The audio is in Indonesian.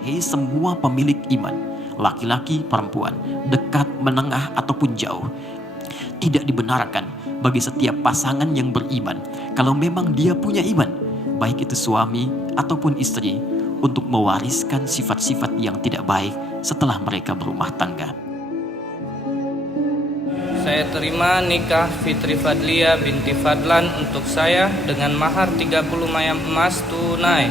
Hei semua pemilik iman, laki-laki, perempuan, dekat, menengah, ataupun jauh. Tidak dibenarkan bagi setiap pasangan yang beriman, kalau memang dia punya iman, baik itu suami ataupun istri, untuk mewariskan sifat-sifat yang tidak baik setelah mereka berumah tangga. Saya terima nikah Fitri Fadlia binti Fadlan untuk saya dengan mahar 30 mayam emas tunai.